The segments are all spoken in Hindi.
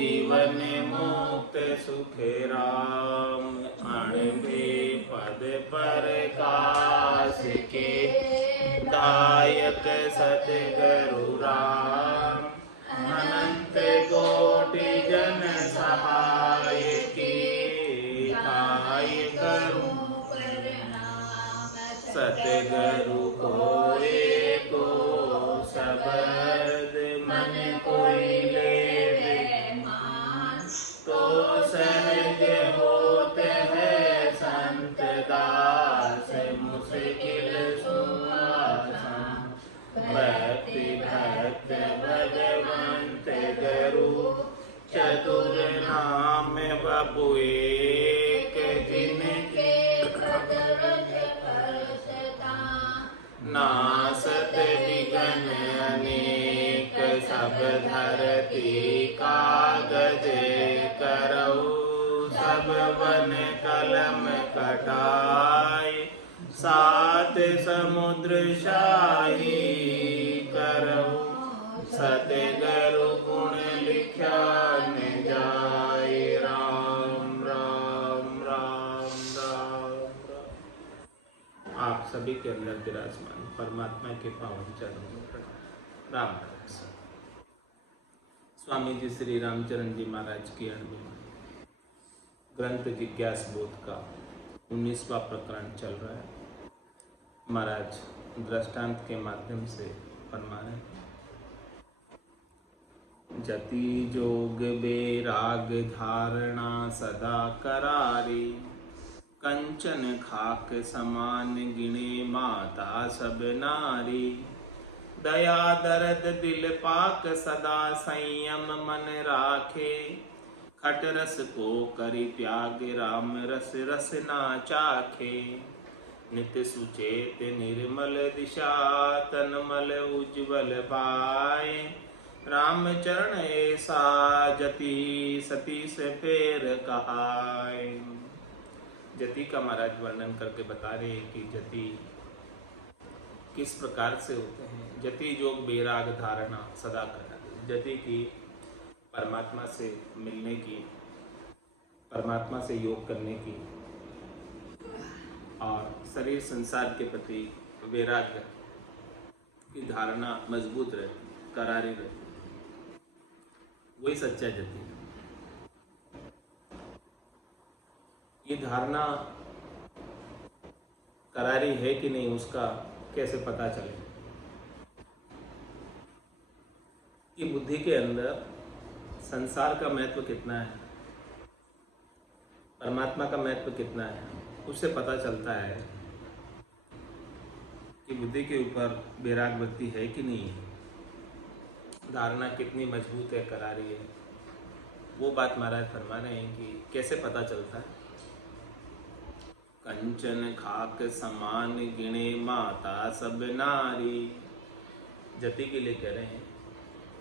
जीवन मुक्त सुख राम। अणभे पद प्रकाश के दायक सतगुरु राम। अनंत कोटि जन सहाय की काय करूं प्रणाम। सतगुरु को एको शब्द मन कोई ले मान। तो सहज होते हैं संत दास मुश्किल सुआसन। भक्ति भक्त भगवंत गुरु चतुर नाम बबु एक। जिनके प्रगट परसता नासत विघ्न अनेक। सब धरती कागज करऊ सब वन कलम कटाए। सात समुद्र शाही करऊ सतगुरु गुण लिख्या न जाए। राम राम राम राम राम। आप सभी के अंदर विराजमान परमात्मा के पावन चरणों में प्रणाम। राम राम। स्वामी जी श्री रामचरण जी महाराज की अणुमा ग्रंथ जिज्ञास बोध का 19वां प्रकरण चल रहा है। महाराज दृष्टांत के माध्यम से फरमा रहे हैं। जति जोग बेराग धारणा सदा करारी। कंचन खाक समान गिणे माता सब नारी। दया दर्द दिल पाक सदा संयम मन राखे। खट रस को करि त्याग राम रस रस ना चाखे। नित्य सुचेत निर्मल दिशा तनमल उज्ज्वल पाए। राम चरण ऐसा जति सती से फेर कहाय। जति का महाराज वर्णन करके बता रहे हैं कि जति किस प्रकार से होते हैं। जति जोग बेराग धारणा सदा करना। जति की परमात्मा से मिलने की, परमात्मा से योग करने की और शरीर संसार के प्रति वैराग्य की धारणा मजबूत रहती, करारी रहती, वही सच्चा जति है। ये धारणा करारी है कि नहीं उसका कैसे पता चले कि बुद्धि के अंदर संसार का महत्व कितना है, परमात्मा का महत्व कितना है। उससे पता चलता है कि बुद्धि के ऊपर वैराग वृत्ति है कि नहीं है, धारणा कितनी मजबूत है, करारी है। वो बात महाराज फरमा रहे हैं कि कैसे पता चलता है। कंचन खाक समान गिणे माता सब नारी। जति के लिए कह रहे हैं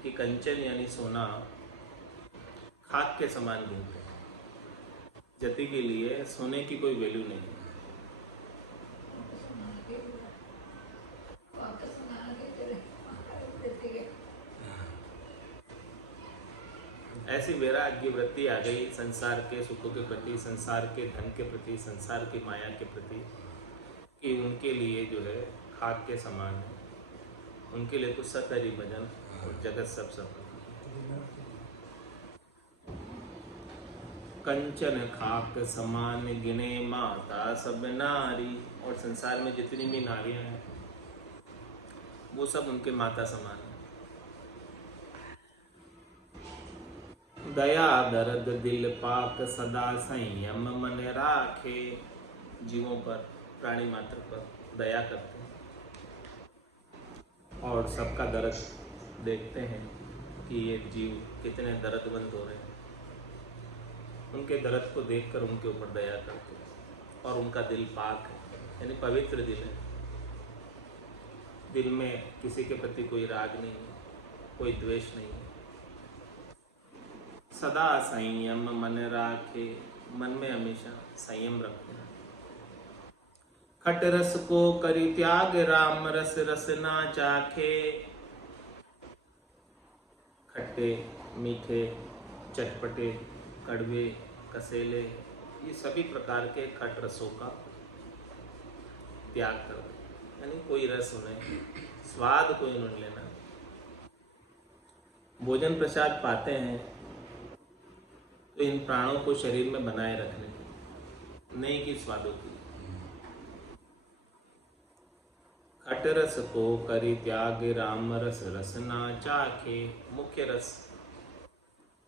कि कंचन यानी सोना खाक के समान गिनते हैं। जति के लिए सोने की कोई वैल्यू नहीं है। ऐसी वैराग्य वृत्ति आ गई संसार के सुखों के प्रति, संसार के धन के प्रति, संसार की माया के प्रति, कि उनके लिए जो है खाक के समान है। उनके लिए तो सतहरि भजन और जगत सब सब। कंचन खाक समान गिने माता सब नारी। और संसार में जितनी भी नारियां हैं वो सब उनके माता समान है। दया दर्द दिल पाक सदा संयम मन राखे। जीवों पर, प्राणी मात्र पर दया करते हैं और सबका दर्द देखते हैं कि ये जीव कितने दर्दमंद हो रहे हैं। उनके दर्द को देखकर उनके ऊपर दया करते हैं और उनका दिल पाक है, यानी पवित्र दिल है। दिल में किसी के प्रति कोई राग नहीं है, कोई द्वेष नहीं है। सदा संयम मन राखे, मन में हमेशा संयम रखते हैं। खट रस को करि त्याग राम रस रस ना चाखे। खट्टे मीठे चटपटे, कड़वे, कसेले, ये सभी प्रकार के खट रसों का त्याग कर दे, यानी कोई रस उन्हें, स्वाद कोई उन्हें लेना। भोजन प्रसाद पाते हैं तो इन प्राणों को शरीर में बनाए रखने की, नहीं कि स्वादों की। खट रस को करी त्याग, राम रस रसना चाखे। मुख्य रस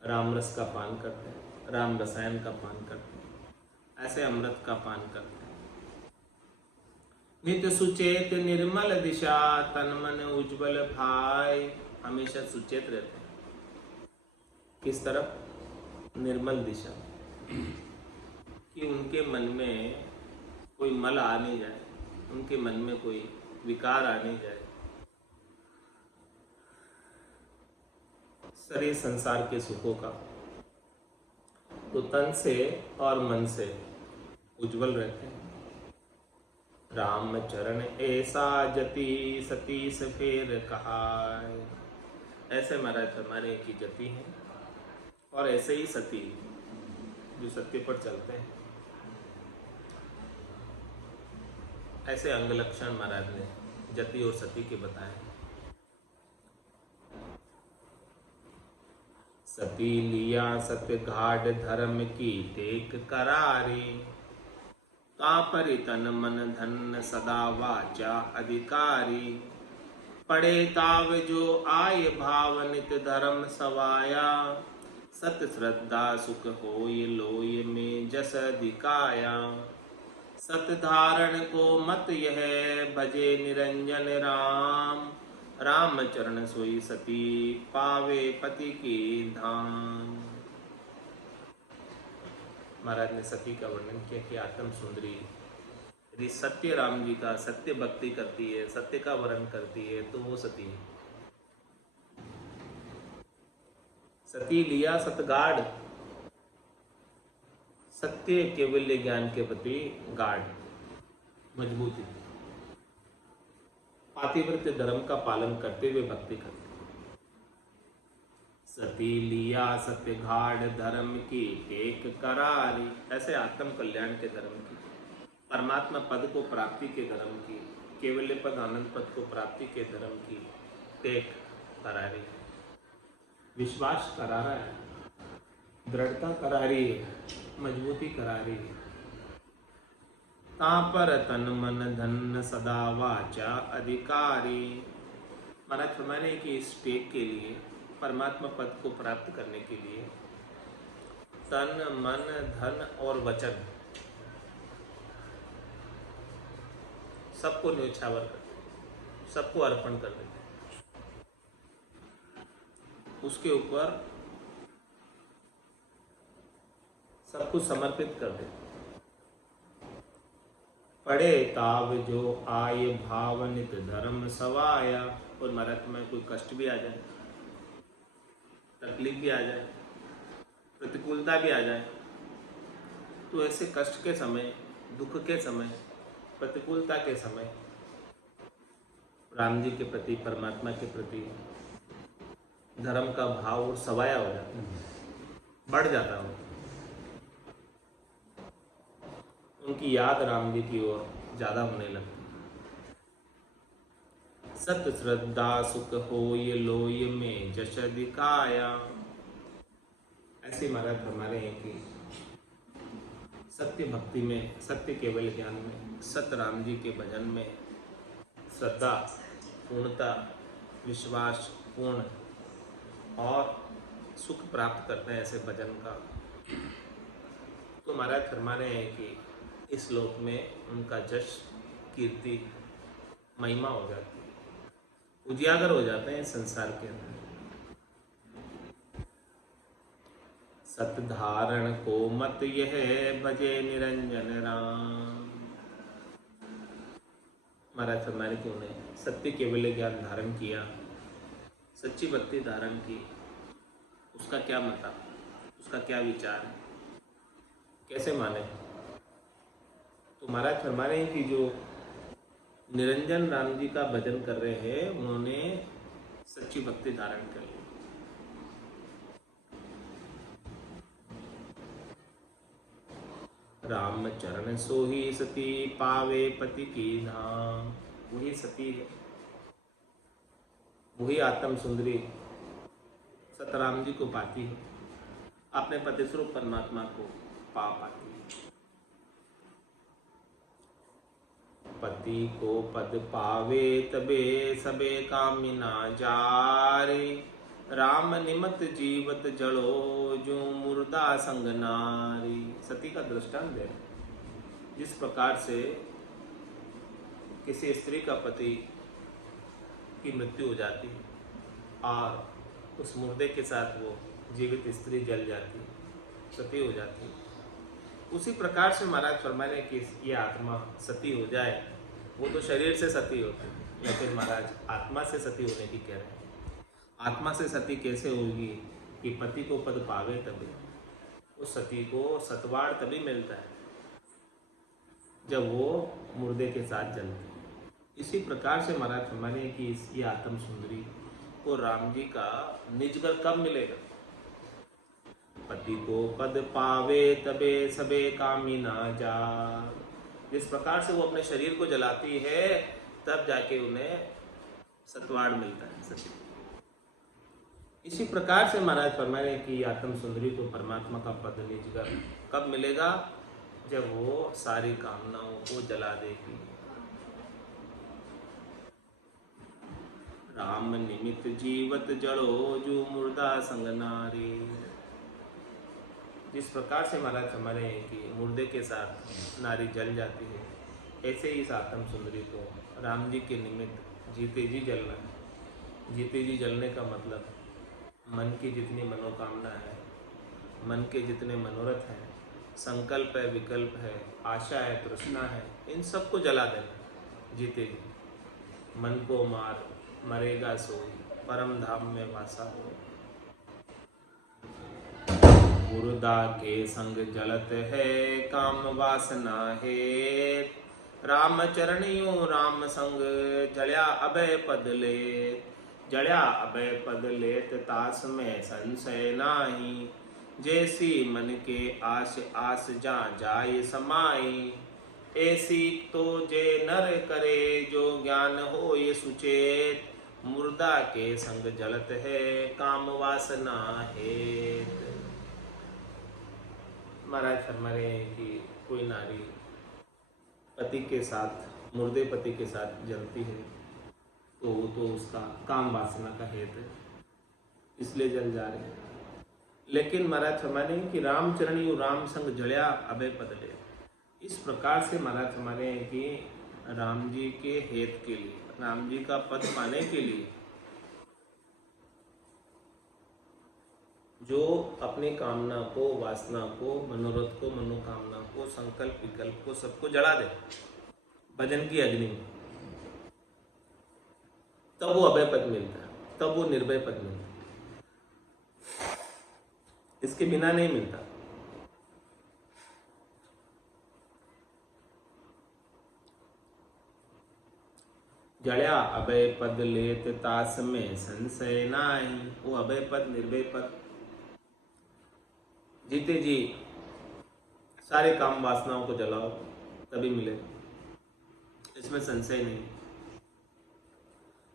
राम रस का पान करते हैं, राम रसायन का पान करते हैं, ऐसे अमृत का पान करते हैं। नित्य सुचेत निर्मल दिशा, तन मन उज्जवल भाई। हमेशा सुचेत रहते हैं, किस तरफ? निर्मल दिशा, कि उनके मन में कोई मल आ नहीं जाए, उनके मन में कोई विकार आ नहीं जाए। शरीर संसार के सुखों का तो तन से और मन से उज्जवल रहते हैं। राम चरण ऐसा जति, सतीश फेर कहाय। ऐसे महाराज हमारे की जति है और ऐसे ही सती जो सत्य पर चलते हैं। ऐसे अंग लक्षण महाराज ने जति और सती के बताए। सती लिया सत्य घाट, धर्म की टेक करारी। तापरि तन मन धन, सदा वाचा अधिकारी। पढ़े ताव जो आय भाव, नित धर्म सवाया। सत श्रद्धा सुख होय, लोय में जस दिकाया। सत धारण को मत यह, भजे निरंजन राम। राम चरण सोई सती, पावे पति की धाम। महाराज ने सती का वर्णन किया कि आत्म सुंदरी यदि सत्य राम जी का सत्य भक्ति करती है, सत्य का वर्ण करती है, तो वो सती है। सती लिया सतगाढ़, सत्य केवल्य ज्ञान के प्रति गाढ़ मजबूती, पातिव्रत्य धर्म का पालन करते हुए भक्ति करते। सती लिया सत्य घाट, धर्म की टेक करारी। ऐसे आत्म कल्याण के धर्म की, परमात्मा पद को प्राप्ति के धर्म की, केवल्य पद आनंद पद को प्राप्ति के धर्म की टेक करारी। विश्वास करारा है, दृढ़ता करारी है, मजबूती करारी है। तापर तन मन धन, सदा वाचा अधिकारी। महाराज फरमाने की इस टेक के लिए, परमात्मा पद को प्राप्त करने के लिए तन मन धन और वचन सबको न्योछावर कर, सबको अर्पण कर देते, उसके ऊपर सब कुछ समर्पित कर देते। पढ़े ताव जो आय भाव, नित धर्म सवाया। और महाराज में कोई कष्ट भी आ जाए, तकलीफ भी आ जाए, प्रतिकूलता भी आ जाए, तो ऐसे कष्ट के समय, दुख के समय, प्रतिकूलता के समय राम जी के प्रति, परमात्मा के प्रति धर्म का भाव और सवाया हो जाता है, बढ़ जाता हो। उनकी याद राम जी की ओर ज्यादा होने लगती। सत श्रद्धा सुख होय, लोय में जश दिकाया। ऐसे महाराज हमारे हैं कि सत्य भक्ति में, सत्य केवल ज्ञान में, सत्य राम जी के भजन में श्रद्धा, पूर्णता, विश्वास पूर्ण और सुख प्राप्त करते हैं ऐसे भजन का। तो महाराज फरमा रहे हैं कि इस लोक में उनका जश, कीर्ति, महिमा हो जाती है, उजागर हो जाते हैं संसार के अंदर। सत धारण को मत यह, भजे निरंजन राम। महाराज फरमाने की उन्हें सत्य केवल ज्ञान धारण किया, सच्ची भक्ति धारण की, उसका क्या मत, उसका क्या विचार है, कैसे माने? तो महाराज फरमा रहे हैं कि जो निरंजन राम जी का भजन कर रहे हैं, उन्होंने सच्ची भक्ति धारण कर ली। राम चरण सोही सती पावे पति की धाम। वही सती है, वही आत्म सुंदरी सतराम जी को पाती है, अपने पति स्वरूप परमात्मा को पा पाती है। पति को पद पावे तबे सबे कामिना जारे। राम निमत जीवत जड़ो जो मुर्दा संग नारी। सती का दृष्टांत दे, जिस प्रकार से किसी स्त्री का पति की मृत्यु हो जाती है और उस मुर्दे के साथ वो जीवित स्त्री जल जाती है, सती हो जाती है, उसी प्रकार से महाराज फरमाने कि ये आत्मा सती हो जाए। वो तो शरीर से सती होती है, लेकिन महाराज आत्मा से सती होने की कह रहे हैं। आत्मा से सती कैसे होगी कि पति को पद पावे तभी, उस सती को सतवाड़ तभी मिलता है जब वो मुर्दे के साथ जलती है। इसी प्रकार से महाराज फरमाने कि ये आत्म सुंदरी को राम जी का निजगर कब मिलेगा? पति को पद पावे तबे सबे कामिना जा। जिस प्रकार से वो अपने शरीर को जलाती है तब जाके उन्हें सतवाड़ मिलता है, सती। इसी प्रकार से महाराज फरमाए कि आत्म सुंदरी को परमात्मा का पद निजगर कब मिलेगा? जब वो सारी कामनाओं को जला देगी। राम निमित्त जीवत जड़ो जो मुर्दा संग नारी। जिस प्रकार से महाराज हमारे कि मुर्दे के साथ नारी जल जाती है, ऐसे ही इस आत्म सुंदरी को राम जी के निमित्त जीते जी जलना है। जीते जी जलने का मतलब मन की जितनी मनोकामना है, मन के जितने मनोरथ हैं, संकल्प है, विकल्प है, आशा है, तृष्णा है, इन सबको जला देना जीते जी। मन को मार मरेगा सोई, परम धाम में वासा हो। मुर्दा के संग जलत है काम वासना है। राम चरणियों राम संग जड़या अभय पद ले। जड़या अभय पद लेत तास में संशय नाही। जैसी मन के आस आस जा जाय समाई। ऐसी तो जे नर करे जो ज्ञान हो ये सुचेत। मुर्दा के संग जलत है काम वासना है। महाराज फरमा रहे हैं कि कोई नारी पति के साथ, मुर्दे पति के साथ जलती है तो वो तो उसका काम वासना का हेतु है, इसलिए जल जा रहे हैं। लेकिन महाराज फरमा रहे हैं कि रामचरणियों राम संग जड़या अभय पद ले। इस प्रकार से महाराज फरमा रहे हैं कि राम जी के हेत के लिए, राम जी का पद पाने के लिए जो अपनी कामना को, वासना को, मनोरथ को, मनोकामना को, संकल्प विकल्प को, सबको जला दे भजन की अग्नि में, तब वो अभय पद मिलता है, तब वो निर्भय पद मिलता है। इसके बिना नहीं मिलता। जड़या अभय पद लेत तास में संशय नाही। वो अभय पद, निर्भय पद जीते जी सारे काम वासनाओं को जलाओ तभी मिले, इसमें संशय नहीं।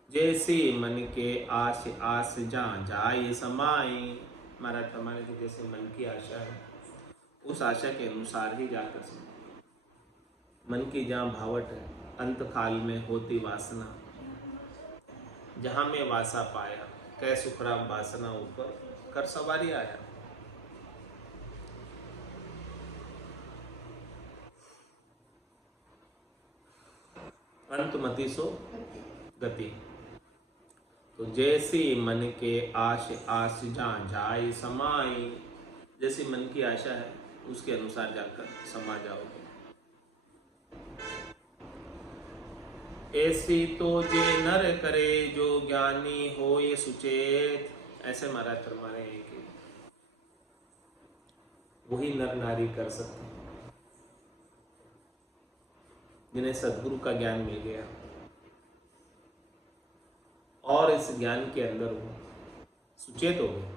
जैसे मन के आस आस जा जाए समाई। महाराज फरमाने की जैसे मन की आशा है उस आशा के अनुसार ही जाकर समाए। मन की जहाँ भावट है, अंत काल में होती वासना, जहाँ में वासा पाया, कै सुखराम वासना ऊपर कर सवारी आया। अंत मति सो गति। तो जैसी मन के आश आस जा जाए समाई। जैसी मन की आशा है उसके अनुसार जाकर समा जाओगे। ऐसी तो जे नर करे जो ज्ञानी हो ये सुचेत। ऐसे महाराज फरमा रहे हैं कि वही नर नारी कर सकते हैं जिन्हें सद्गुरु का ज्ञान मिल गया और इस ज्ञान के अंदर वो सुचेत हो गए,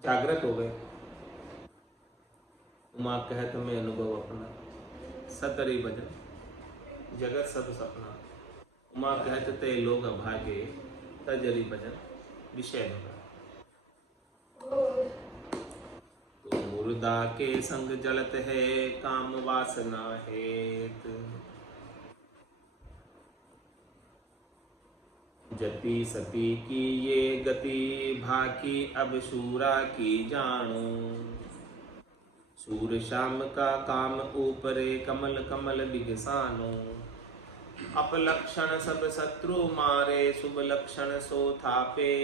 जागृत हो गए। उमा कहत में अनुभव अपना, सतरी भजन जगत सब सपना। उमा कहत ते लोग अभागे, तजरी भजन विषय भगा। तो मुर्दा के संग जलत है, काम वासना हेत। जति सती की ये गति, भाकी अब शूरा की जानो। सूर श्याम का काम ऊपरे, कमल कमल बिगसानो। अपलक्षण सब शत्रु मारे, शुभ लक्षण सो थापे।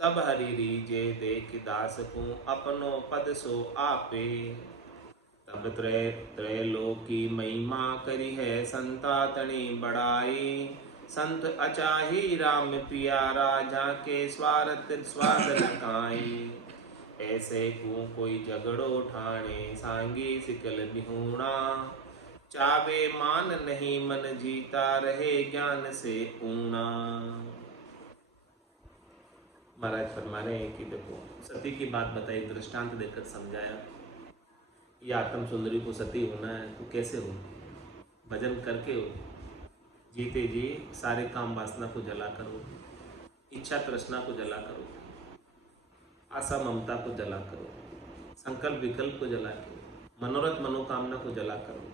तब हरि रीजे देख दास को, अपनो पद सो आपे। तब त्रैलोकी महिमा करी है, संता तनी बड़ाई। संत अचाही राम पियारा, जाके स्वाद लकाई। ऐसे को कोई झगड़ो ठाणे, सांगी सिकल बिहूणा। चावे मान नहीं मन जीता, रहे ज्ञान से ऊना। महाराज फरमा रहे हैं कि देखो, सती की बात बताई, दृष्टांत देकर समझाया। ये आत्म सुंदरी को सती होना है तो कैसे हो? भजन करके हो। जीते जी सारे काम वासना को जला करो, इच्छा तृष्णा को जला करो, आशा ममता को जला करो, संकल्प विकल्प को जला करो, मनोरथ मनोकामना को जला करो।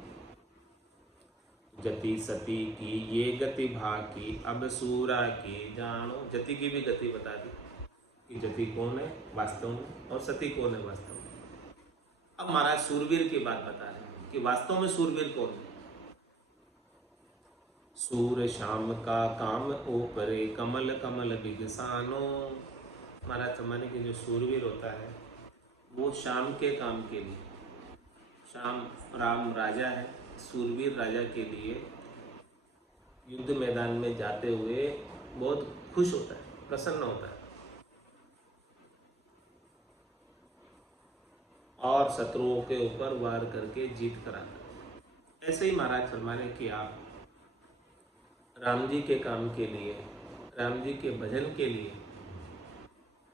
जति सती की ये गति भाकी, अब सूरा की जानो। जति की भी गति बता दी कि जति कौन है वास्तव में और सती कौन है वास्तव में। अब महाराज सूरवीर की बात बता रहे हैं कि वास्तव में सूरवीर कौन है। सूर श्याम का काम ऊपरे, कमल कमल बिगसानो। महाराज फरमाने के जो सूरवीर होता है वो श्याम के काम के लिए, श्याम राम राजा है, सूरवीर राजा के लिए युद्ध मैदान में जाते हुए बहुत खुश होता है, प्रसन्न होता है और शत्रुओं के ऊपर वार करके जीत कराता है। ऐसे ही महाराज फरमाने कि आप राम जी के काम के लिए, राम जी के भजन के लिए,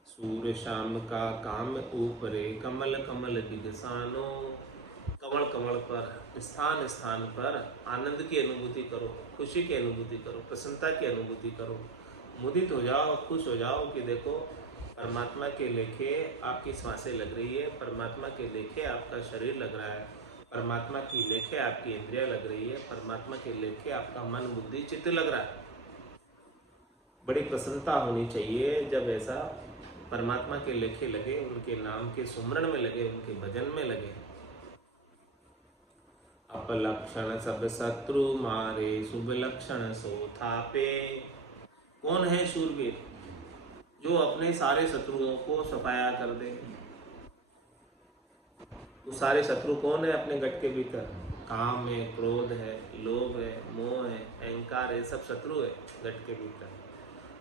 सूर श्याम का काम ऊपरे, कमल कमल बिगसानो। कमल कमल पर, स्थान स्थान पर आनंद की अनुभूति करो, खुशी की अनुभूति करो, प्रसन्नता की अनुभूति करो। मुदित हो जाओ, खुश हो जाओ कि देखो परमात्मा के लेखे आपकी सांसें लग रही है, परमात्मा के लेखे आपका शरीर लग रहा है, परमात्मा की लेखे आपकी इंद्रियां लग रही है, परमात्मा के लेखे आपका मन बुद्धि चित्त लग रहा है। बड़ी प्रसन्नता होनी चाहिए जब ऐसा परमात्मा के लेखे लगे, उनके नाम के सुमरण में लगे, उनके भजन में लगे। अपलक्षण सब शत्रु मारे, शुभ लक्षण सो थापे। कौन है शूरवीर? जो अपने सारे शत्रुओं को सफाया कर दे। वो सारे शत्रु कौन है अपने गट के भीतर? काम है, क्रोध है, लोभ है, मोह है, अहंकार है, सब शत्रु है गट के भीतर।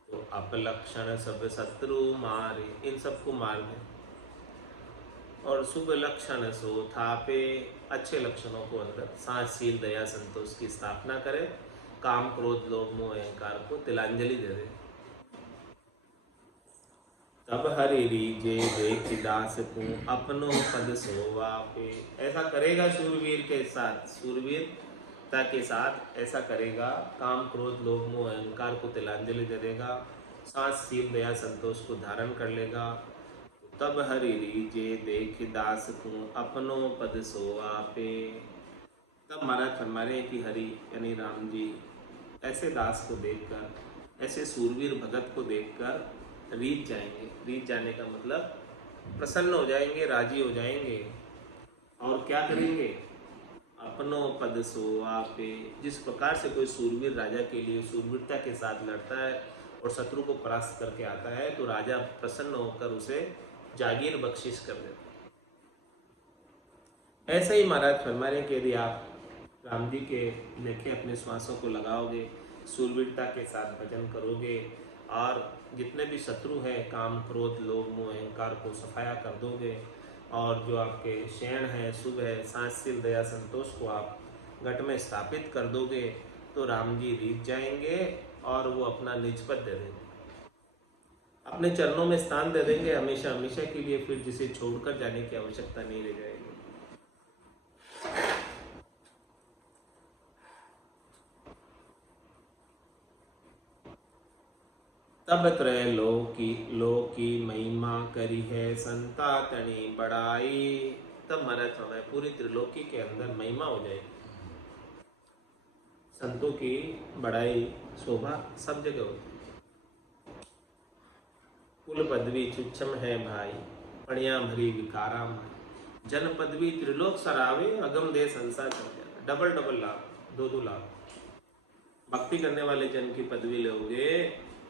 तो अपलक्षण सब शत्रु मारे, इन सबको मार दे। और शुभ लक्षण सो थापे, अच्छे लक्षणों को अंदर, साहसील दया संतोष की स्थापना करे। काम क्रोध लोभ मोह अहंकार को तिलांजलि दे दे। तब हरि रीजे देख दास को, अपनो पद सोवापे। ऐसा करेगा शूरवीर के साथ, शूरवीरता के साथ ऐसा करेगा। काम क्रोध लोभ मोह अहंकार को तिलांजलि दे देगा, सांस सील दया संतोष को धारण कर लेगा। तब हरि रीजे देख दास को, अपनो पद सोवापे। तब महाराज फरमा रहे कि हरि यानी राम जी ऐसे दास को देखकर, ऐसे सूरवीर भगत को देखकर रीझ जाएंगे। रीझ जाने का मतलब प्रसन्न हो जाएंगे, राजी हो जाएंगे। और क्या करेंगे? अपनो पद सोवापे। जिस प्रकार से कोई सूरवीर राजा के लिए सूरवीरता के साथ लड़ता है और शत्रु को परास्त करके आता है, तो राजा प्रसन्न होकर उसे जागीर बख्शिश कर देता है। ऐसे ही महाराज फरमा रहे कि यदि आप राम जी के लेखे अपने श्वासों को लगाओगे, सूरवीरता के साथ भजन करोगे और जितने भी शत्रु हैं काम क्रोध लोभ मोह अहंकार को सफाया कर दोगे, और जो आपके शयन है शुभ है सांसशील दया संतोष को आप घट में स्थापित कर दोगे, तो राम जी रीझ जाएंगे और वो अपना निज पद दे देंगे, अपने चरणों में स्थान दे देंगे हमेशा हमेशा के लिए। फिर जिसे छोड़कर जाने की आवश्यकता नहीं रह जाएगी। तब त्रय लोकी महिमा करी है संता तनी बड़ाई। तब महाराज हमें पूरी त्रिलोकी के अंदर महिमा हो जाएगी, संतों की बड़ाई शोभा सब जगह होती। कुल पदवी चुच्छम है भाई, पणिया भरी विकारा माई। जन पदवी त्रिलोक सरावे, अगम दे संसार चल जाए। डबल डबल लाभ, दो दो लाभ। भक्ति करने वाले जन की पदवी लोगे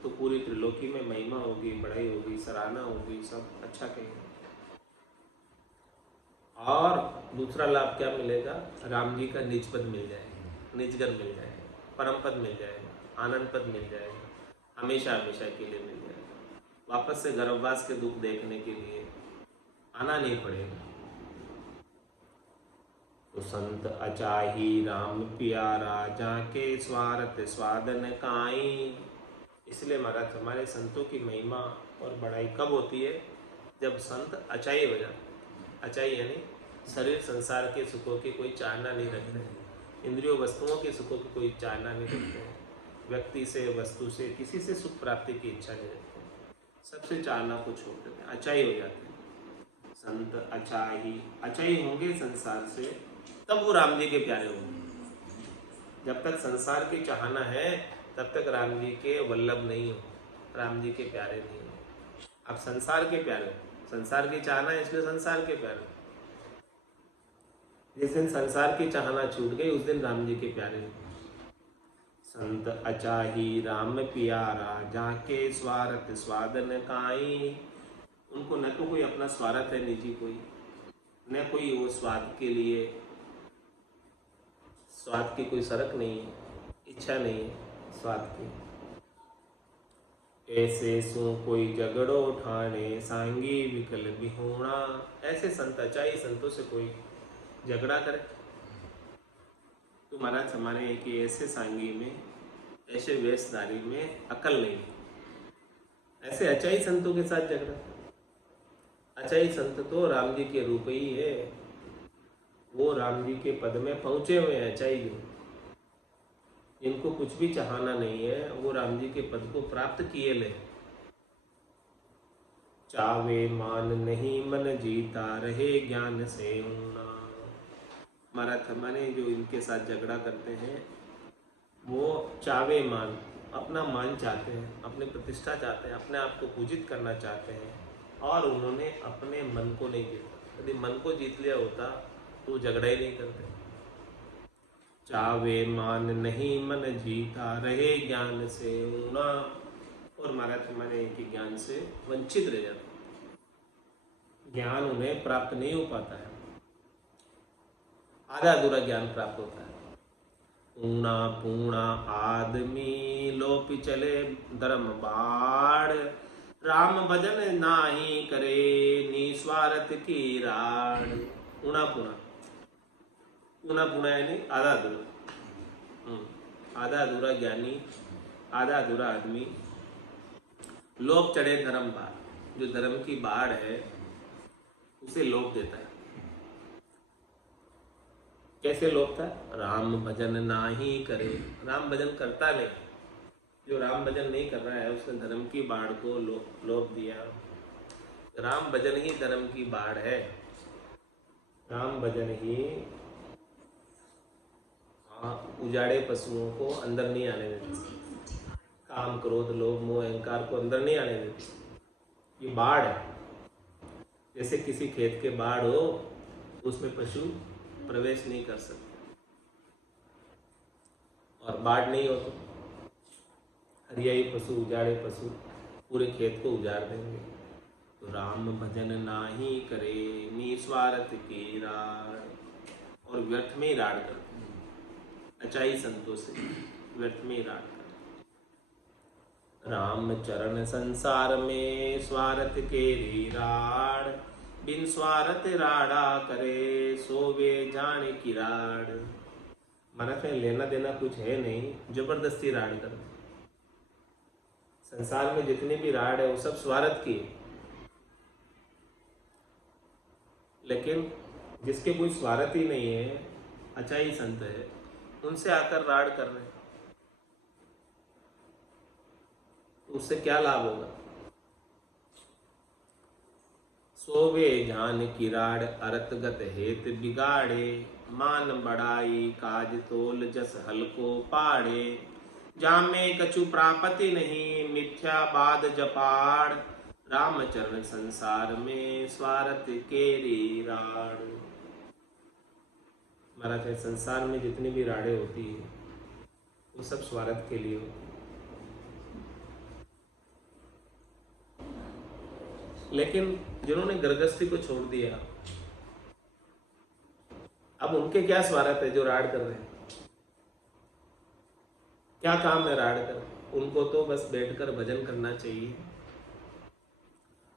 तो पूरी त्रिलोकी में महिमा होगी, बड़ाई होगी, सराहना होगी, सब अच्छा कहेंगे। और दूसरा लाभ क्या मिलेगा? राम जी का निज पद मिल जाएगा, निजगण मिल जाएगा, परम पद मिल जाएगा, आनंद पद मिल जाएगा, हमेशा हमेशा के लिए मिल जाएगा। वापस से गर्भवास के दुख देखने के लिए आना नहीं पड़ेगा। तो संत अचाही राम प्यारा, जाके स्वार्थ स्वादन काई। इसलिए महाराज हमारे संतों की महिमा और बड़ाई कब होती है? जब संत अचाई हो जाते। अचाई यानी शरीर संसार के सुखों की कोई चाहना नहीं रखते हैं, इंद्रियों वस्तुओं के सुखों की कोई चाहना नहीं रखते हैं, व्यक्ति से वस्तु से किसी से सुख प्राप्ति की इच्छा नहीं रखते हैं, सबसे चाहना को छोड़ देते हैं, अचाई हो जाते हैं। संत अचाई होंगे संसार से, तब वो राम जी के प्यारे होंगे। जब तक संसार की चाहना है तब तक राम जी के वल्लभ नहीं हो, राम जी के प्यारे नहीं हो। अब संसार के प्यारे, संसार की चाहना है इसलिए संसार के प्यारे। जिस दिन संसार की चाहना छूट गई उस दिन राम जी के प्यारे। संत अचाही राम प्यारा, जाके स्वार्थ स्वादन काई। उनको न तो कोई अपना स्वार्थ है निजी, कोई न कोई वो स्वाद के लिए, स्वाद की कोई सरक नहीं है, इच्छा नहीं है स्वाद की। ऐसे सो कोई झगड़ो ठाणे, सांगी विकल बिहोणा। ऐसे संत अचाई संतों से कोई झगड़ा करे तो महाराज हमारे एक ऐसे सांगी में, ऐसे वेशधारी में अकल नहीं। ऐसे अचाई संतों के साथ झगड़ा। अचाई संत तो राम जी के रूप ही है, वो राम जी के पद में पहुंचे हुए हैं। अचाई जो, इनको कुछ भी चाहना नहीं है, वो राम जी के पद को प्राप्त किए ले। चावे मान नहीं मन जीता, रहे ज्ञान से ऊना। महाराज हमारे जो इनके साथ झगड़ा करते हैं वो चावे मान, अपना मान चाहते हैं, अपनी प्रतिष्ठा चाहते हैं, अपने आप को पूजित करना चाहते हैं, और उन्होंने अपने मन को नहीं जीता। यदि मन को जीत लिया होता तो झगड़ा ही नहीं करते। चावे मान नहीं मन जीता, रहे ज्ञान से ऊना। और महाराज हमारे के ज्ञान से वंचित रह जाते, ज्ञान उन्हें प्राप्त नहीं हो पाता है, आधा अधूरा ज्ञान प्राप्त होता है। ऊना पूर्णा आदमी, लोपी चले धर्म बाढ़। राम भजन नाही करे, निस्वार्थ की राड। ऊना पूर्णा, ऊना पूर्णा यानी आधा अधूरा, आधा अधूरा ज्ञानी, आधा अधूरा आदमी। लोप चढ़े धर्म बाढ़, जो धर्म की बाढ़ है उसे लोप देता है। कैसे लोपता है? राम भजन नाही करे, राम भजन करता नहीं। जो राम भजन नहीं कर रहा है उसने धर्म की बाढ़ को लोप दिया। राम भजन ही धर्म की बाढ़ है, राम भजन ही उजाड़े पशुओं को अंदर नहीं आने देती, काम क्रोध लोभ मोह अहंकार को अंदर नहीं आने देती। ये बाढ़ है, जैसे किसी खेत के बाढ़ हो उसमें पशु प्रवेश नहीं कर सकते, और बाढ़ नहीं हो तो हरियाई पशु, उजाड़े पशु पूरे खेत को उजाड़ देंगे। तो राम भजन नाही करे, निस्वार्थ की राड। और व्यर्थ में ही राड करते हैं, अचाई संतों से व्यर्थ में ही राड करते। राम चरण संसार में, स्वार्थ के राड। बिन स्वार्थ राड़ा करे, सोवे जाने की राड। महाराज में लेना देना कुछ है नहीं, जबरदस्ती राड कर। संसार में जितनी भी राड है वो सब स्वार्थ की है, लेकिन जिसके कोई स्वार्थ ही नहीं है, अचाई संत है, उनसे आकर राड कर रहे, उससे क्या लाभ होगा? सोवे जान किराड़ अरतगत हेत बिगाड़े, मान बढ़ाई काज तोल जस हलको पाड़े। जामे कछु प्रापति नहीं मिथ्या बाद जपाड़, रामचरण संसार में स्वार्थ केरी राड़। महाराज है संसार में जितनी भी राड़े होती है वो सब स्वार्थ के लिए होती है। लेकिन जिन्होंने गर्गस्थी को छोड़ दिया, अब उनके क्या स्वार्थ है जो राड़ कर रहे हैं? क्या काम है राड़ कर? उनको तो बस बैठकर भजन करना चाहिए।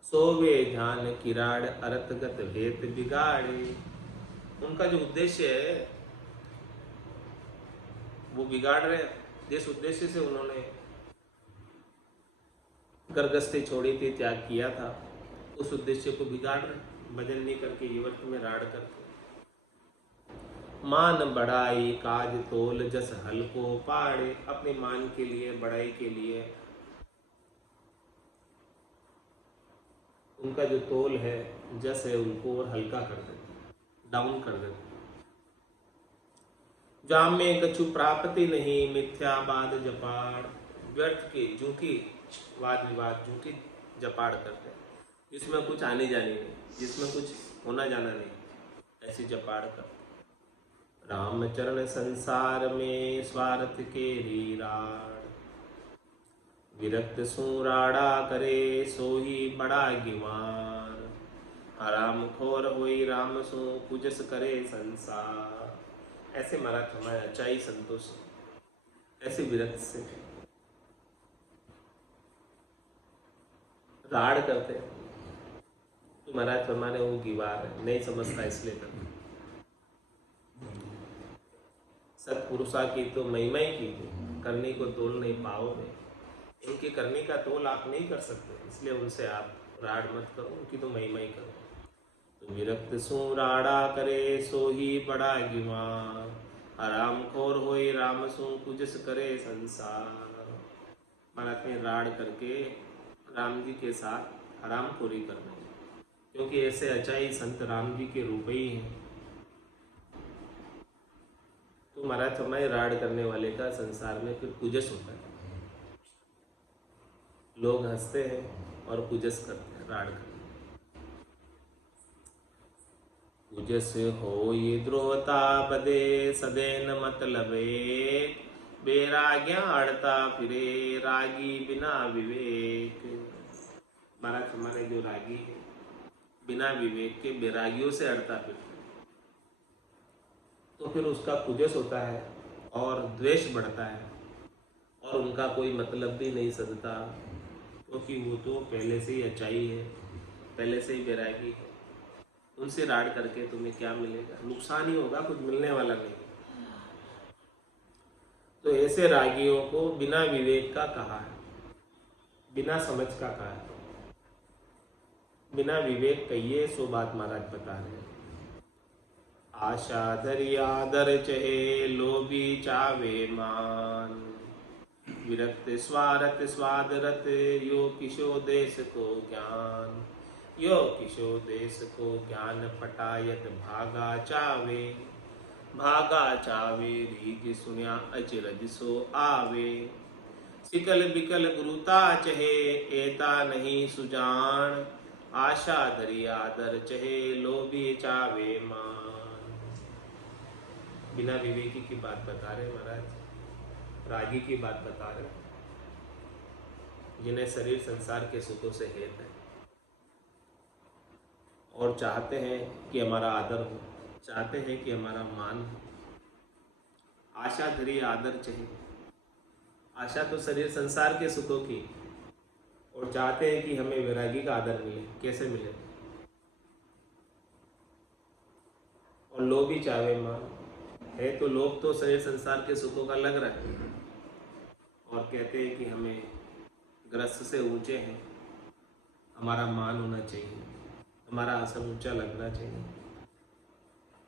सोवे ध्यान किराड़ अरतगत हेत बिगाड़े। उनका जो उद्देश्य है वो बिगाड़ रहे हैं। जिस उद्देश्य से उन्होंने गर्गस्थी छोड़ी थी, त्याग किया था, उस उद्देश्य को बिगाड़ रहे। भजन नहीं करके युवर्त में राड़ करके। मान बढ़ाई काज तोल जस हलको पाड़े। अपने मान के लिए, बढ़ाई के लिए उनका जो तोल है, जस है, उनको और हल्का कर देते, डाउन कर देते। जाम में कछु प्राप्ति नहीं मिथ्या बाद जपाड़। व्यर्थ की झूठी वाद विवाद, झूठी जपाड़ करते हैं, जिसमें कुछ आने जाने नहीं, जिसमें कुछ होना जाना नहीं, ऐसी जपाड़ करते। रामचरण संसार में स्वार्थ के रीराड़, विरक्त सु राड़ा करे सोही बड़ा गिवार। हराम खोर होई राम सु पूजस करे संसार। ऐसे महाराज हमारे अचाई संतोष, ऐसे विरक्त से राड़ करते हैं तो महाराज हमारे वो गिवार है, नहीं समझता इसलिए करते। सत्पुरुषा की तो महिमा ही की थी, करने को तोल नहीं पाओगे। इनके करने का तोल आप नहीं कर सकते, इसलिए उनसे आप राड़ मत करो, उनकी तो महिमा ही करो। तो विरक्त सु राड़ा करे सो ही बड़ा गिवार। हराम खोर होए राम सु कुजस करे संसार। महाराज में राड़ करके राम जी के साथ हराम खोरी कर रहे हैं, क्योंकि ऐसे अचाई संत राम जी के रूप ही हैं। तो महाराज हमारे राड़ करने वाले का संसार में फिर कुजस होता है। लोग हंसते हैं और कुजस करते हैं, राड़ करते हैं। कुजस हो ये द्रोहता बदे सदैन मतलबे। बेराग्या अड़ता फिरे रागी बिना विवेक। महाराज हमारे जो रागी है बिना विवेक के बैरागियों से अड़ता फिरता, तो फिर उसका कुजस होता है और द्वेष बढ़ता है और उनका कोई मतलब भी नहीं सजता, क्योंकि वो तो पहले से ही अचाई है, पहले से ही बैरागी है। उनसे राड़ करके तुम्हें क्या मिलेगा? नुकसान ही होगा, कुछ मिलने वाला नहीं। तो ऐसे रागियों को बिना विवेक का कहा है, बिना समझ का कहा है। बिना विवेक कहिए सो बात महाराज बता रहे हैं। आशा धरि आदर चहे लोभी चावे मान। विरक्त स्वार्थ स्वादरत यो किशो देश को ज्ञान। यो किशो देश को ज्ञान पटायत भागा चावे। भागा चावे रीग सुनिया अचरज सो आवे। सिकल बिकल गुरुता चहे एता नहीं सुजान। आशा धरि आदर चहे लोभी चावे मान। बिना विवेकी की बात बता रहे महाराज, रागी की बात बता रहे, जिन्हें शरीर संसार के सुखों से हेत है और चाहते हैं कि हमारा आदर हो, चाहते हैं कि हमारा मान हो। आशा धरि आदर चाहिए। आशा तो शरीर संसार के सुखों की, और चाहते हैं कि हमें वैरागी का आदर मिले। कैसे मिले? और लोभी चावे मान है, तो लोभ तो शरीर संसार के सुखों का लग रहा है और कहते हैं कि हमें ग्रस्त से ऊंचे हैं, हमारा मान होना चाहिए, हमारा आसन ऊंचा लगना चाहिए,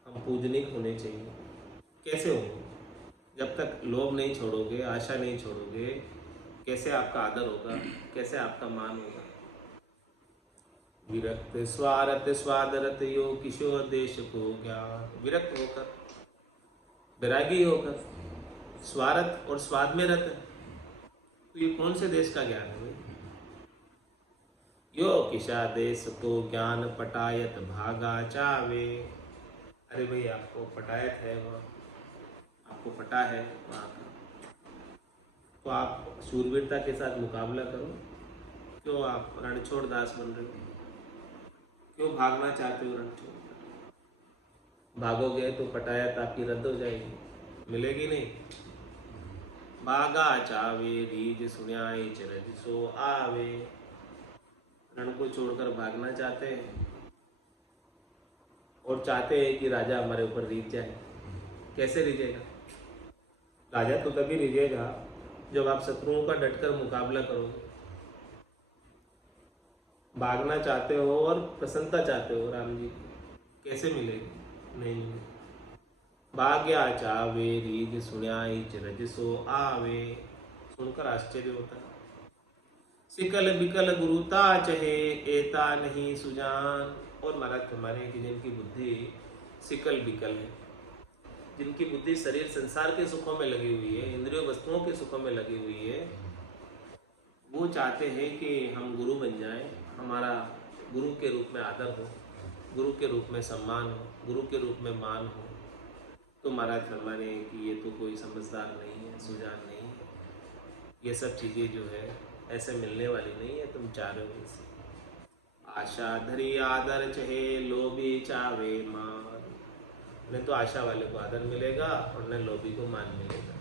हम पूजनीक होने चाहिए। कैसे होंगे? जब तक लोभ नहीं छोड़ोगे, आशा नहीं छोड़ोगे, कैसे आपका आदर होगा, कैसे आपका मान होगा। विरक्त स्वारत स्वादरत यो किशोर देश को ज्ञान। विरक्त होकर, वैरागी होकर, स्वार्थ और स्वाद में रत है, तो ये कौन से देश का ज्ञान है भाई। यो किशा देश को ज्ञान पटायत भागा चावे। अरे भाई आपको पटायत है वहाँ, आपको पटा है वहाँ का, तो आप शूरवीरता के साथ मुकाबला करो। क्यों आप रणछोड़ दास बन रहे हो, क्यों भागना चाहते हो रणछोड़। भागोगे तो पटायत आपकी रद्द हो जाएगी, मिलेगी नहीं। भागा चावे रीज सुन्याई चरज सो आवे। रण को छोड़कर भागना चाहते हैं और चाहते हैं कि राजा हमारे ऊपर रीझ जाए। कैसे रिझेगा राजा? तो तभी रिझेगा जब आप शत्रुओं का डटकर मुकाबला करोगे। भागना चाहते हो और प्रसन्नता चाहते हो राम जी, कैसे मिलेगी? नहीं मिलेगी। भाग्या चावे रीझ सुन्याई चरज सो आवे। सुनकर आश्चर्य होता है। सिकल बिकल गुरुता चहे एता नहीं सुजान। और महाराज हमारे कि जिनकी बुद्धि सिकल बिकल है, जिनकी बुद्धि शरीर संसार के सुखों में लगी हुई है, इंद्रियों वस्तुओं के सुखों में लगी हुई है, वो चाहते हैं कि हम गुरु बन जाएं, हमारा गुरु के रूप में आदर हो, गुरु के रूप में सम्मान हो, गुरु के रूप में मान हो। तो महाराज फरमाने कि ये तो कोई समझदार नहीं है, सुजान नहीं है, ये सब चीज़ें जो है ऐसे मिलने वाली नहीं है, तुम चाह रहे हो इसे। आशा धरी आदर चहे लोभी चावे मान। नहीं तो आशा वाले को आदर मिलेगा और न लोभी को मान मिलेगा।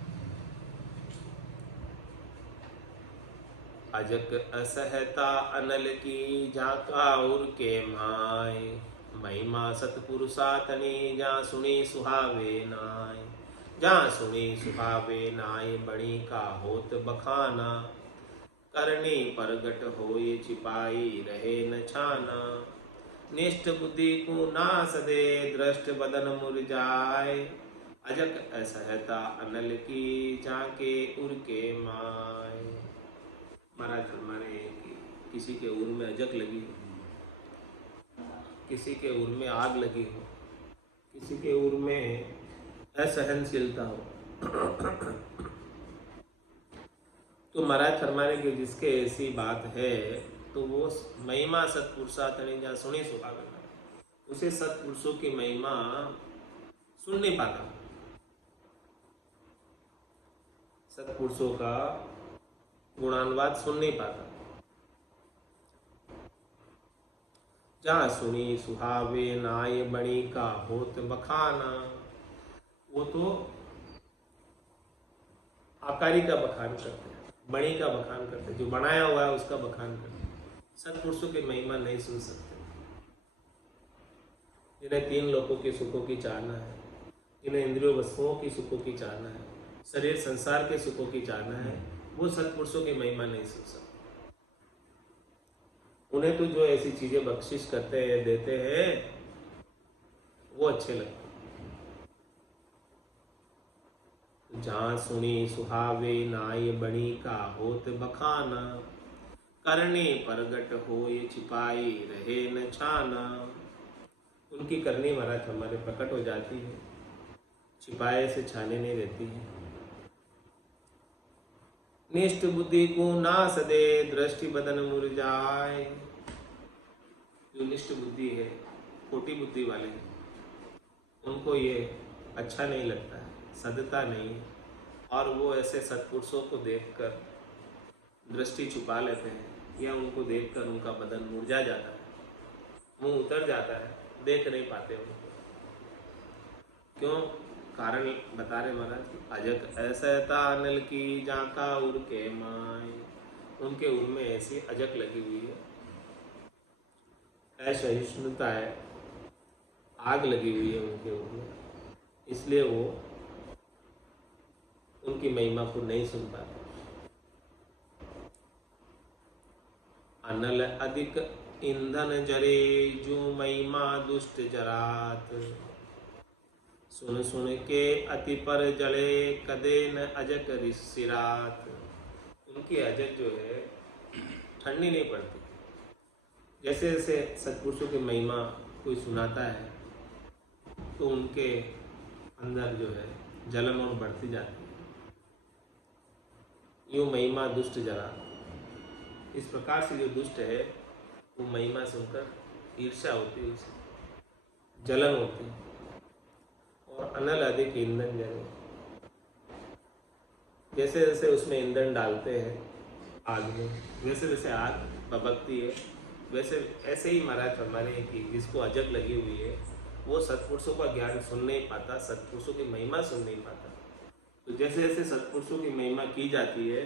अजक असहता अनल की जाका उर के माय। महिमा सतपुरुषा तनी जा सुनी सुहावे नाय। जा सुनी सुहावे नाय बणी का होत बखाना। करनी परगट होए छिपाई रहे न छाना। निष्ठ बुद्धि को नास दे दृष्ट बदन मुरझाए। अजक असहता अनल की जाके उर के माय। महाराज फरमाने कि किसी के उर में अजक लगी हो, किसी के उर में आग लगी हो, किसी के उर में असहनशीलता हो, तो महाराज फरमाने की जिसके ऐसी बात है तो वो महिमा सत्पुरुषा तनी जा सुनी सुहावे, उसे सत्पुरुषों की महिमा सुन नहीं पाता, सत्पुरुषों का गुणानुवाद सुन नहीं पाता। जहाँ सुनी सुहावे नाय बणी का होत बखाना। वो तो आकारी का बखान करते हैं, बणी का बखान करते हैं, जो बनाया हुआ है उसका बखान करते हैं। सत्पुरुषों की महिमा नहीं सुन सकते। जिन्हें तीन लोगों के सुखों की चाहना है, जिन्हें इंद्रियों वस्तुओं की सुखों की चाहना है, शरीर संसार के सुखों की चाहना है, वो सत्पुरुषों की महिमा नहीं सुन सकते। उन्हें तो जो ऐसी चीजें बख्शिश करते हैं, देते हैं, वो अच्छे लगते हैं। जहाँ सुनी सुहावे नाय बणी का होत बखाना। करने परगट हो ये छिपाई रहे न छाना। उनकी करनी महाराज हमारे प्रकट हो जाती है, छिपाए से छाने नहीं रहती है। निष्ठ बुद्धि को नास दे दृष्टि बदन मुरझाए। जो निष्ठ बुद्धि है, खोटी बुद्धि वाले हैं, उनको ये अच्छा नहीं लगता है, सदता नहीं है, और वो ऐसे सत्पुरुषों को देखकर दृष्टि छुपा लेते हैं, या उनको देखकर उनका बदन मुरझा जाता है, मुंह उतर जाता है, देख नहीं पाते उनको। क्यों? कारण बता रहे महाराज। अजक असहता अनल की जाका उर के माय। उनके उर में ऐसी अजक लगी हुई है, असहिष्णुता है, आग लगी हुई है उनके उर में, इसलिए वो उनकी महिमा को नहीं सुन पाते। अनल अधिक ईंधन जरे जो महिमा दुष्ट जरात। सुन सुन के अति पर जले कदे न अजक सिरात। उनकी अजक जो है ठंडी नहीं पड़ती। जैसे जैसे सत्पुरुषों की महिमा कोई सुनाता है तो उनके अंदर जो है जलन और बढ़ती जाती है। यूँ महिमा दुष्ट जरा, इस प्रकार से जो दुष्ट है वो महिमा सुनकर ईर्ष्या होती है, उसे जलन होती है और अनल अधिक ईंधन जले। जैसे जैसे उसमें ईंधन डालते हैं आग में, वैसे वैसे आग भभकती है। वैसे ऐसे ही महाराज हमारे कि जिसको अजब लगी हुई है वो सत्पुरुषों का ज्ञान सुन नहीं पाता, सत्पुरुषों की महिमा सुन नहीं पाता। तो जैसे जैसे सत्पुरुषों की महिमा की जाती है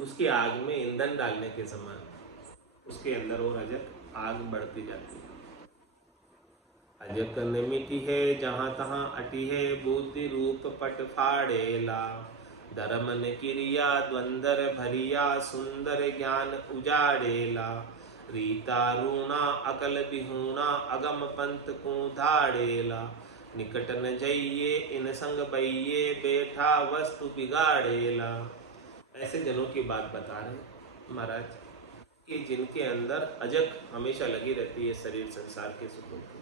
उसकी आग में ईंधन डालने के समान उसके अंदर और अजक आग बढ़ती जाती है। अजक निमिति है जहाँ तहाँ अटी है, बुद्धि रूप पट फाड़ेला। धर्म ने क्रिया द्वंद्वर भरिया, सुंदर ज्ञान उजाड़ेला। रीता रूणा अकल बिहूणा, अगम पंथ को धाड़ेला। निकट न जाइए इन संग बइये, बैठा वस्तु बिगाड़ेला। ऐसे जनों की बात बता रहे महाराज कि जिनके अंदर अजक हमेशा लगी रहती है शरीर संसार के सुखों की।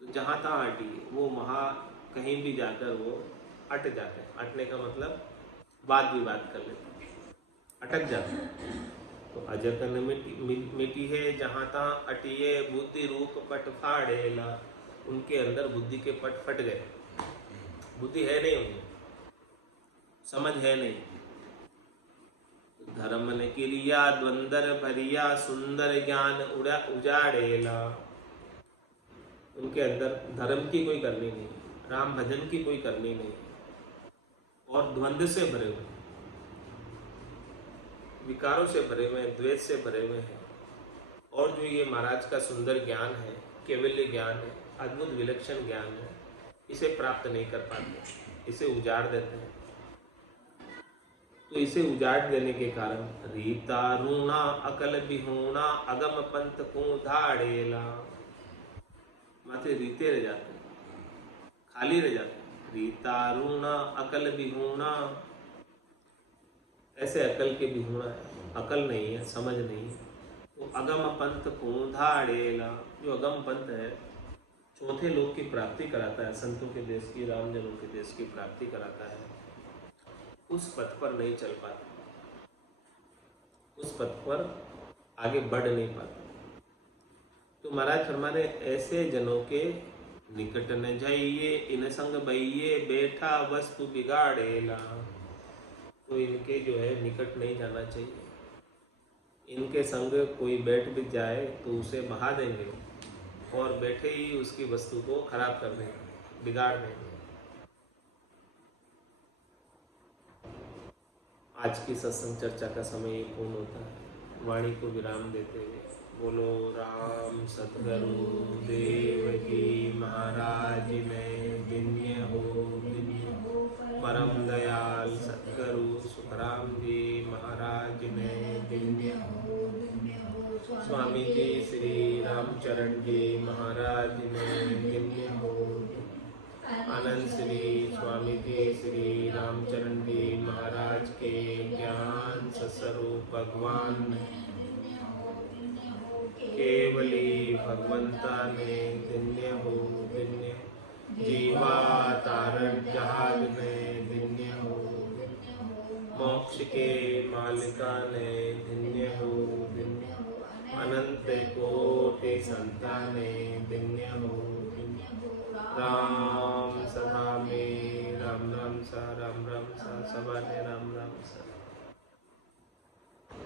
तो जहाँ तहाँ अटी वो वहाँ कहीं भी जाकर वो अट जाते हैं। अटने का मतलब वाद विवाद कर लेते हैं, अटक जाते हैं। तो अजक मिटी है जहाँ तहाँ अटिए, बुद्धि रूप पट फाड़ेला। उनके अंदर बुद्धि के पट फट गए, बुद्धि है नहीं, उनमें समझ है नहीं। धर्म ने क्रिया द्वंद्वर भरिया, सुंदर ज्ञान उजाड़ेला। उनके अंदर धर्म की कोई करनी नहीं, राम भजन की कोई करनी नहीं और द्वंद्व से भरे हुए, विकारों से भरे हुए हैं, द्वेष से भरे हुए हैं। और जो ये महाराज का सुंदर ज्ञान है, केवल्य ज्ञान है, अद्भुत विलक्षण ज्ञान है, इसे प्राप्त नहीं कर पाते, इसे उजाड़ देते हैं। तो इसे उजाड़ देने के कारण रीता रूणा अकल बिहूणा, अगम पंथ को धाड़ेला। माथे रीते रह जाते हैं, खाली रह जाते हैं। रीता रूणा अकल बिहूणा, ऐसे अकल के बिहूणा है, अकल नहीं है, समझ नहीं है। तो अगम पंथ को धाड़ेला, जो अगम पंथ है चौथे लोक की प्राप्ति कराता है, संतों के देश की, रामजनों के देश की प्राप्ति कराता है, उस पथ पर नहीं चल पाता, उस पथ पर आगे बढ़ नहीं पाता। तो महाराज फरमाने ऐसे जनों के निकट न जाइए इन संग बइये, बैठा वस्तु बिगाड़ेला। तो इनके जो है निकट नहीं जाना चाहिए। इनके संग कोई बैठ भी जाए तो उसे बहा देंगे और बैठे ही उसकी वस्तु को खराब कर देंगे, बिगाड़ देंगे। आज की सत्संग चर्चा का समय पूर्ण होता है। वाणी को विराम देते हुए बोलो राम सतगुरु देव की महाराज में दिन्य हो, दिन्य हो। परम दयाल सतगुरु सुखराम जी महाराज में दिन्य हो, दिन्य हो। स्वामी जी श्री रामचरण जी महाराज में दिन्य हो। आनंद श्री स्वामी जी श्री रामचरण जी महाराज के ज्ञान सस्वरूप भगवान केवली भगवंता ने दिन्य हो, दिन्य। जीवा तारण जहाज में दिन्य हो, मोक्ष के मालिका ने दिन्य हो, दिन्य। अनंत कोटि संताने दिन्य हो, दिन्य। राम सभा में राम राम सा, राम राम सा, सभा ने राम राम सा।